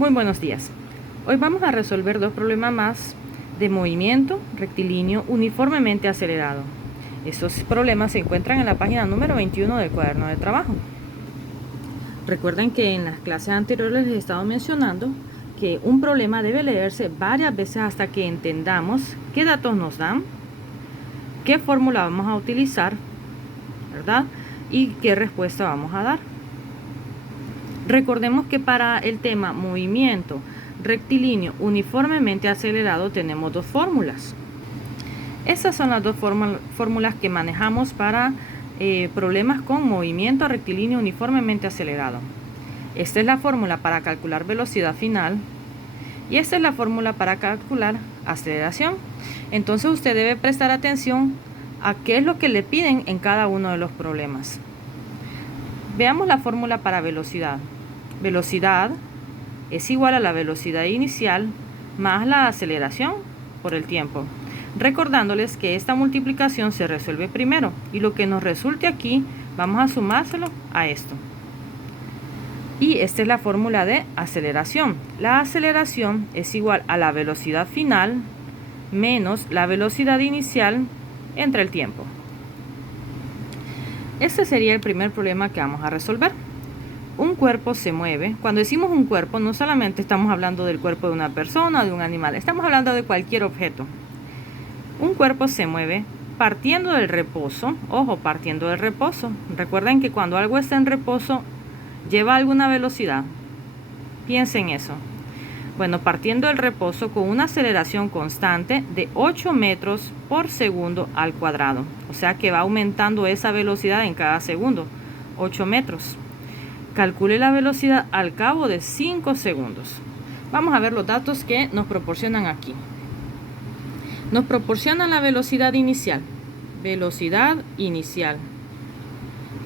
Muy buenos días. Hoy vamos a resolver dos problemas más de movimiento rectilíneo uniformemente acelerado. Estos problemas se encuentran en la página número 21 del cuaderno de trabajo. Recuerden que en las clases anteriores les he estado mencionando que un problema debe leerse varias veces hasta que entendamos qué datos nos dan, qué fórmula vamos a utilizar, ¿verdad? Y qué respuesta vamos a dar. Recordemos que para el tema movimiento rectilíneo uniformemente acelerado tenemos dos fórmulas. Estas son las dos fórmulas que manejamos para problemas con movimiento rectilíneo uniformemente acelerado. Esta es la fórmula para calcular velocidad final y esta es la fórmula para calcular aceleración. Entonces usted debe prestar atención a qué es lo que le piden en cada uno de los problemas. Veamos la fórmula para velocidad. Velocidad es igual a la velocidad inicial más la aceleración por el tiempo. Recordándoles que esta multiplicación se resuelve primero y lo que nos resulte aquí vamos a sumárselo a esto. Y esta es la fórmula de aceleración. La aceleración es igual a la velocidad final menos la velocidad inicial entre el tiempo. Este sería el primer problema que vamos a resolver. Un cuerpo se mueve. Cuando decimos un cuerpo, no solamente estamos hablando del cuerpo de una persona o de un animal, estamos hablando de cualquier objeto. Un cuerpo se mueve partiendo del reposo. Ojo, partiendo del reposo. Recuerden que cuando algo está en reposo, lleva alguna velocidad. Piensen eso. Bueno, partiendo del reposo con una aceleración constante de 8 metros por segundo al cuadrado. O sea que va aumentando esa velocidad en cada segundo. 8 metros. Calcule la velocidad al cabo de 5 segundos. Vamos a ver los datos que nos proporcionan aquí. Nos proporcionan la velocidad inicial. Velocidad inicial.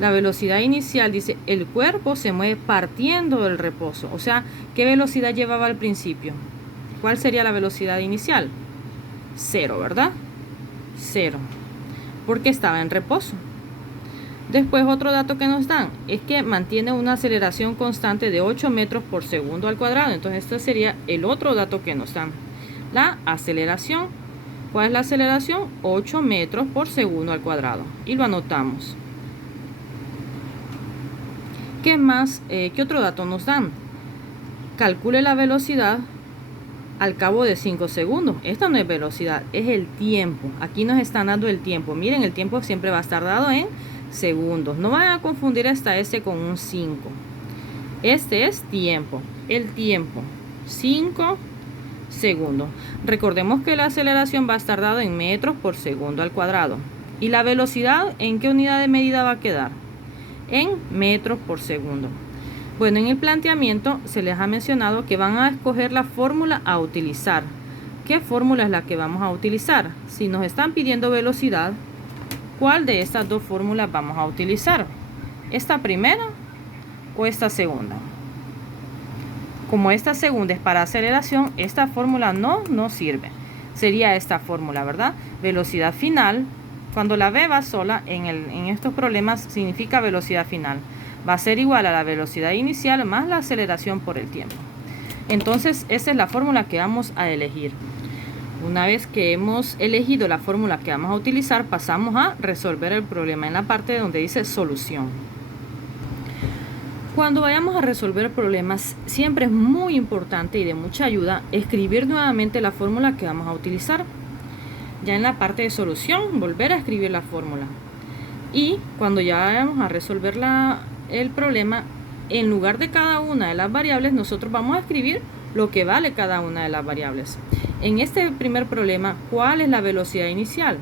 La velocidad inicial dice, el cuerpo se mueve partiendo del reposo. O sea, ¿qué velocidad llevaba al principio? ¿Cuál sería la velocidad inicial? 0, ¿verdad? 0. Porque estaba en reposo. Después otro dato que nos dan es que mantiene una aceleración constante de 8 metros por segundo al cuadrado. Entonces este sería el otro dato que nos dan. La aceleración. ¿Cuál es la aceleración? 8 metros por segundo al cuadrado. Y lo anotamos. ¿Qué más? ¿Qué otro dato nos dan? Calcule la velocidad al cabo de 5 segundos. Esta no es velocidad, es el tiempo. Aquí nos están dando el tiempo. Miren, el tiempo siempre va a estar dado en segundos. No vayan a confundir esta S con un 5. Este es tiempo. El tiempo. 5 segundos. Recordemos que la aceleración va a estar dada en metros por segundo al cuadrado. ¿Y la velocidad en qué unidad de medida va a quedar? En metros por segundo. Bueno, en el planteamiento se les ha mencionado que van a escoger la fórmula a utilizar. ¿Qué fórmula es la que vamos a utilizar? Si nos están pidiendo velocidad, ¿cuál de estas dos fórmulas vamos a utilizar? ¿Esta primera o esta segunda? Como esta segunda es para aceleración, esta fórmula no nos sirve. Sería esta fórmula, ¿verdad? Velocidad final. Cuando la V va sola en estos problemas significa velocidad final. Va a ser igual a la velocidad inicial más la aceleración por el tiempo. Entonces, esa es la fórmula que vamos a elegir. Una vez que hemos elegido la fórmula que vamos a utilizar, pasamos a resolver el problema en la parte donde dice solución. Cuando vayamos a resolver problemas, siempre es muy importante y de mucha ayuda escribir nuevamente la fórmula que vamos a utilizar. Ya en la parte de solución, volver a escribir la fórmula. Y cuando ya vayamos a resolver el problema, en lugar de cada una de las variables, nosotros vamos a escribir lo que vale cada una de las variables. En este primer problema, ¿cuál es la velocidad inicial?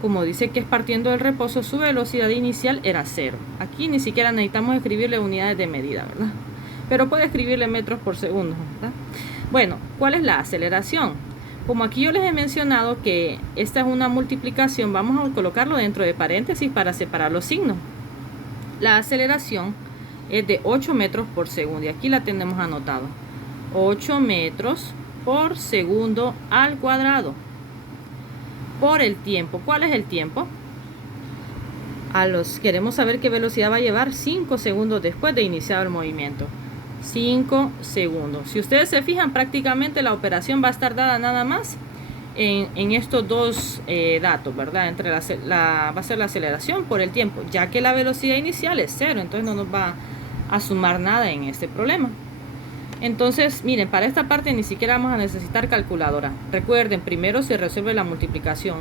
Como dice que es partiendo del reposo, su velocidad inicial era 0. Aquí ni siquiera necesitamos escribirle unidades de medida, ¿verdad? Pero puede escribirle metros por segundo, ¿verdad? Bueno, ¿cuál es la aceleración? Como aquí yo les he mencionado que esta es una multiplicación, vamos a colocarlo dentro de paréntesis para separar los signos. La aceleración es de 8 metros por segundo y aquí la tenemos anotado. 8 metros por segundo al cuadrado. Por el tiempo. ¿Cuál es el tiempo? Queremos saber qué velocidad va a llevar 5 segundos después de iniciar el movimiento. 5 segundos. Si ustedes se fijan, prácticamente la operación va a estar dada nada más en estos dos datos, ¿verdad? Entre va a ser la aceleración por el tiempo, ya que la velocidad inicial es 0, entonces no nos va a sumar nada en este problema. Entonces, miren, para esta parte ni siquiera vamos a necesitar calculadora. Recuerden, primero se resuelve la multiplicación.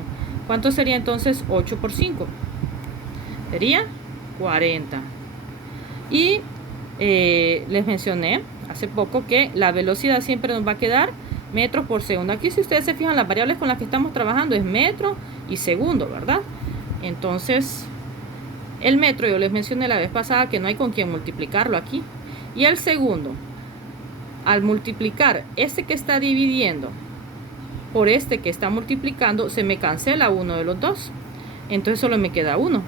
¿Cuánto sería entonces 8 por 5? Sería 40. Y les mencioné hace poco que la velocidad siempre nos va a quedar metros por segundo. Aquí, si ustedes se fijan, las variables con las que estamos trabajando es metro y segundo, ¿verdad? Entonces, el metro, yo les mencioné la vez pasada que no hay con quién multiplicarlo aquí. Y el segundo, al multiplicar este que está dividiendo por este que está multiplicando, se me cancela uno de los dos. Entonces solo me queda uno.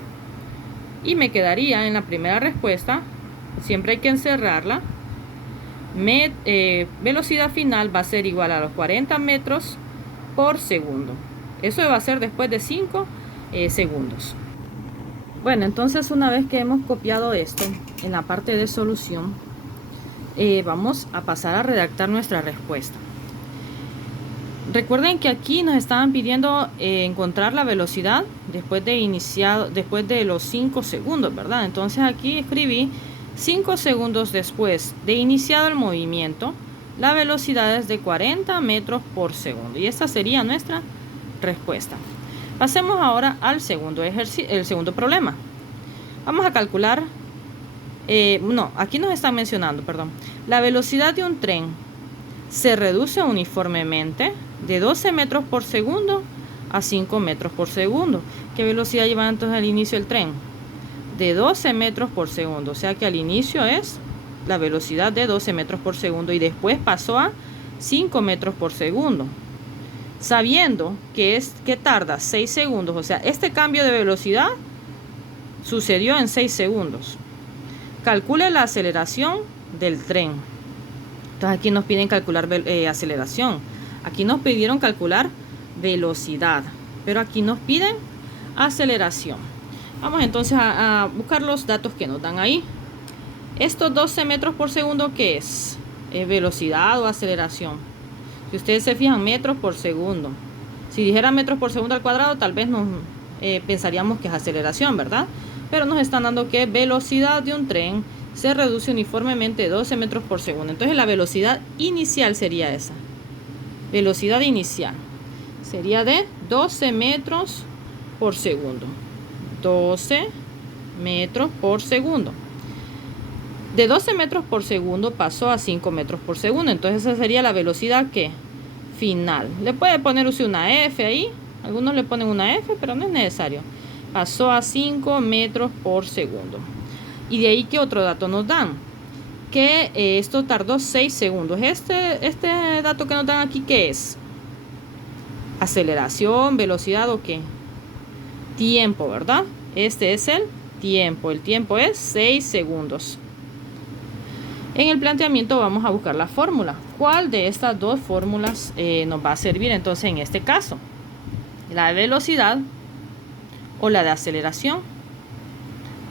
Y me quedaría en la primera respuesta, siempre hay que encerrarla, velocidad final va a ser igual a los 40 metros por segundo. Eso va a ser después de 5 segundos. Bueno, entonces una vez que hemos copiado esto en la parte de solución, vamos a pasar a redactar nuestra respuesta. Recuerden que aquí nos estaban pidiendo encontrar la velocidad después de los 5 segundos, ¿verdad? Entonces aquí escribí 5 segundos después de iniciado el movimiento, la velocidad es de 40 metros por segundo. Y esta sería nuestra respuesta. Pasemos ahora al segundo problema. Vamos a calcular, aquí nos están mencionando, perdón, la velocidad de un tren se reduce uniformemente de 12 metros por segundo a 5 metros por segundo. ¿Qué velocidad lleva entonces al inicio el tren? De 12 metros por segundo. O sea que al inicio es la velocidad de 12 metros por segundo y después pasó a 5 metros por segundo. Sabiendo que tarda 6 segundos, o sea, este cambio de velocidad sucedió en 6 segundos. Calcule la aceleración del tren. Entonces aquí nos piden calcular aceleración. Aquí nos pidieron calcular velocidad, pero aquí nos piden aceleración. Vamos entonces a buscar los datos que nos dan ahí. Estos 12 metros por segundo, ¿qué es? ¿Es velocidad o aceleración? Si ustedes se fijan, metros por segundo. Si dijera metros por segundo al cuadrado, tal vez nos pensaríamos que es aceleración, ¿verdad? Pero nos están dando que velocidad de un tren se reduce uniformemente 12 metros por segundo. Entonces la velocidad inicial sería esa. Velocidad inicial sería de 12 metros por segundo. 12 metros por segundo. De 12 metros por segundo pasó a 5 metros por segundo. Entonces esa sería la velocidad que final. Le puede poner usted una F ahí. Algunos le ponen una F, pero no es necesario. Pasó a 5 metros por segundo. Y de ahí, ¿qué otro dato nos dan? Que esto tardó 6 segundos. Este dato que nos dan aquí, ¿qué es? ¿Aceleración, velocidad o qué? Tiempo, ¿verdad? Este es el tiempo. El tiempo es 6 segundos. En el planteamiento vamos a buscar la fórmula. ¿Cuál de estas dos fórmulas nos va a servir entonces en este caso? ¿La de velocidad o la de aceleración?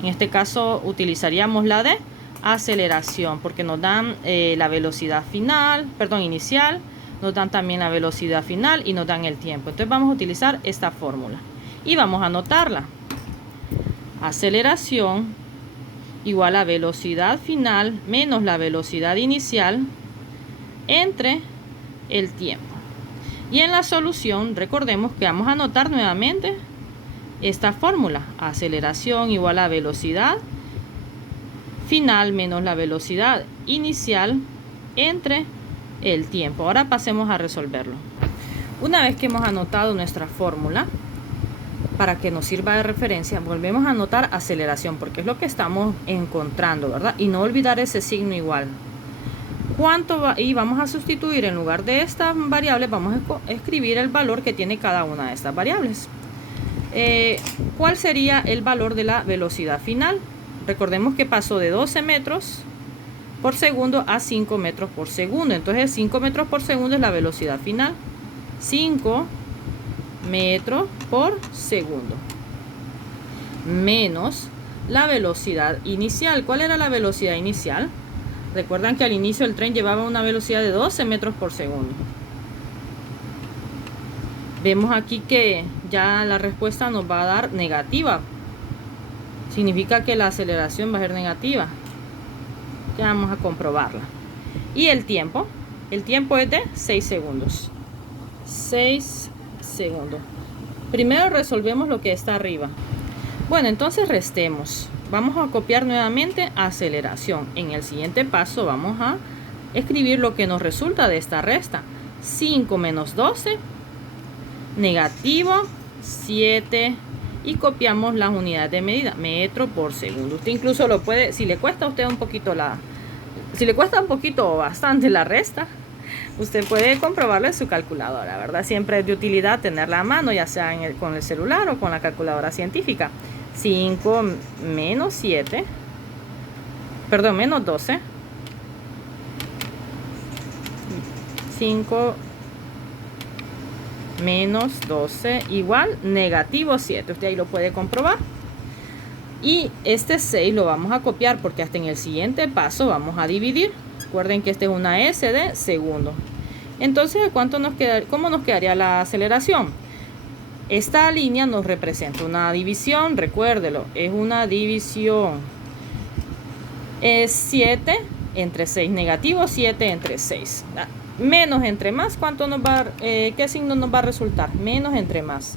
En este caso utilizaríamos la de aceleración porque nos dan la velocidad inicial, nos dan también la velocidad final y nos dan el tiempo. Entonces vamos a utilizar esta fórmula y vamos a anotarla. Aceleración igual a velocidad final menos la velocidad inicial entre el tiempo. Y en la solución recordemos que vamos a anotar nuevamente esta fórmula. Aceleración igual a velocidad final menos la velocidad inicial entre el tiempo. Ahora pasemos a resolverlo. Una vez que hemos anotado nuestra fórmula, para que nos sirva de referencia, volvemos a anotar aceleración porque es lo que estamos encontrando, ¿verdad? Y no olvidar ese signo igual. Y vamos a sustituir en lugar de estas variables, vamos a escribir el valor que tiene cada una de estas variables. ¿Cuál sería el valor de la velocidad final? Recordemos que pasó de 12 metros por segundo a 5 metros por segundo. Entonces 5 metros por segundo es la velocidad final. 5 metros por segundo menos la velocidad inicial. ¿Cuál era la velocidad inicial? Recuerdan que al inicio el tren llevaba una velocidad de 12 metros por segundo. Vemos aquí que ya la respuesta nos va a dar negativa. Significa que la aceleración va a ser negativa. Ya vamos a comprobarla. Y el tiempo es de 6 segundos. 6 segundos. Primero resolvemos lo que está arriba. Bueno, entonces restemos. Vamos a copiar nuevamente aceleración. En el siguiente paso vamos a escribir lo que nos resulta de esta resta. 5 menos 12, negativo 7, y copiamos las unidades de medida, metro por segundo. Usted incluso lo puede, si le cuesta a usted un poquito o bastante la resta, usted puede comprobarlo en su calculadora, ¿verdad? Siempre es de utilidad tenerla a mano, ya sea con el celular o con la calculadora científica. 5 menos 7, perdón, menos 12. 5 menos 12 igual negativo 7. Usted ahí lo puede comprobar. Y este 6 lo vamos a copiar porque hasta en el siguiente paso vamos a dividir. Recuerden que esta es una S de segundo. Entonces, ¿cómo nos quedaría la aceleración? Esta línea nos representa una división, recuérdelo, es una división. Es 7 entre 6, negativo 7 entre 6. Menos entre más, ¿qué signo nos va a resultar? Menos entre más.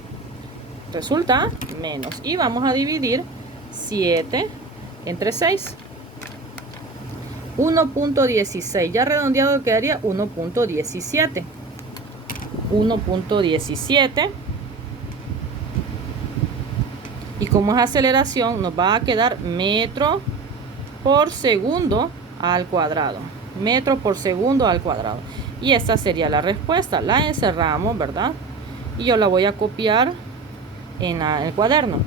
Resulta menos. Y vamos a dividir 7 entre 6. 1.16. Ya redondeado quedaría 1.17. 1.17. Y como es aceleración, nos va a quedar metro por segundo al cuadrado. Metro por segundo al cuadrado. Y esta sería la respuesta. La encerramos, ¿verdad? Y yo la voy a copiar en el cuaderno.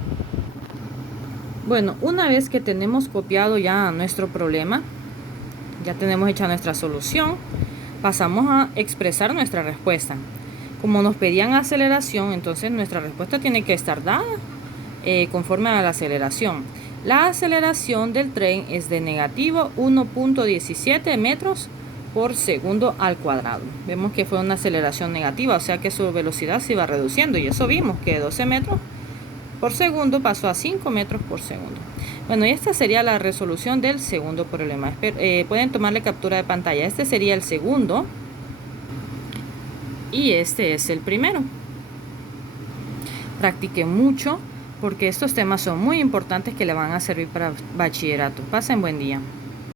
Bueno, una vez que tenemos copiado ya nuestro problema, ya tenemos hecha nuestra solución, pasamos a expresar nuestra respuesta. Como nos pedían aceleración, entonces nuestra respuesta tiene que estar dada conforme a la aceleración. La aceleración del tren es de negativo 1.17 metros por segundo al cuadrado. Vemos que fue una aceleración negativa, o sea que su velocidad se iba reduciendo, y eso vimos que de 12 metros por segundo pasó a 5 metros por segundo. Bueno, y esta sería la resolución del segundo problema. Pueden tomarle captura de pantalla. Este sería el segundo y este es el primero. Practique mucho, porque estos temas son muy importantes que le van a servir para bachillerato. Pasen buen día.